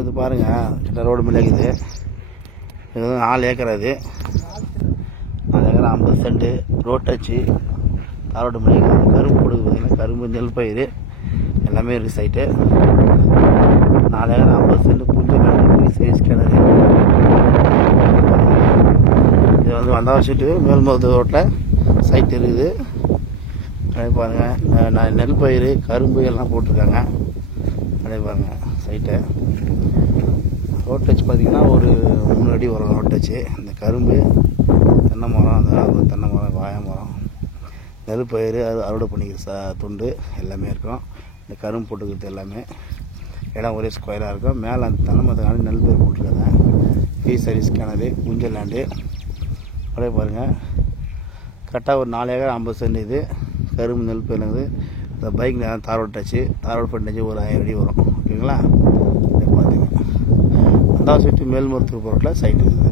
இது பாருங்க, கிட்ட ரோடு மேலே இருக்குது. இது வந்து 4 ஏக்கர். அது 4 ஏக்கர் 50 சென்ட் ரோட் டச்சு தாரோடு மேலே இருக்குது. கரும்பு கொடுக்குது பார்த்தீங்கன்னா, கரும்பு நெல் பயிர் எல்லாமே இருக்குது சைட்டு. 4 ஏக்கர் 50 சென்ட் புஞ்ச சைஸ் கிணறு. இது வந்து வந்தாவ சீட்டு மேல்மருது ரோட்டில் சைட் இருக்குது. அதே பாருங்கள், நெல் பயிர் கரும்பு எல்லாம் போட்டிருக்காங்க. அதே பாருங்கள் சைட்டை. ரோட் டச் பார்த்திங்கன்னா ஒரு 3 அடி வரும் ரோட் டச்சு. இந்த கரும்பு, தென்னை மரம், அந்த தென்னை மரம், வாழை மரம், நெல் பயிர் அறுவடை பண்ணிக்கிற துண்டு எல்லாமே இருக்கும். இந்த கரும்பு போட்டுக்கிறது எல்லாமே இடம் ஒரே ஸ்கொயராக இருக்கும். மேலே அந்த தென்னை மரத்துக்கான நெல் பயிர் போட்டிருக்காங்க. ஃப்ரீ சர்வீஸ் கிணறு, ஊஞ்சல் லேண்டு. அப்படியே பாருங்கள், கரெக்டாக ஒரு 4 ஏக்கர் 50 சென்ட். இது கரும்பு நெல் பயிர். இந்த பைக் தாரோடு டச்சு, தாரோடு பண்ணி ஒரு 1000 அடி வரும். ஓகேங்களா? இதை பார்த்துங்க. அந்த சைட்டு மேல்மருத்துவ ரோட்டில் சைட்டு இருக்குது.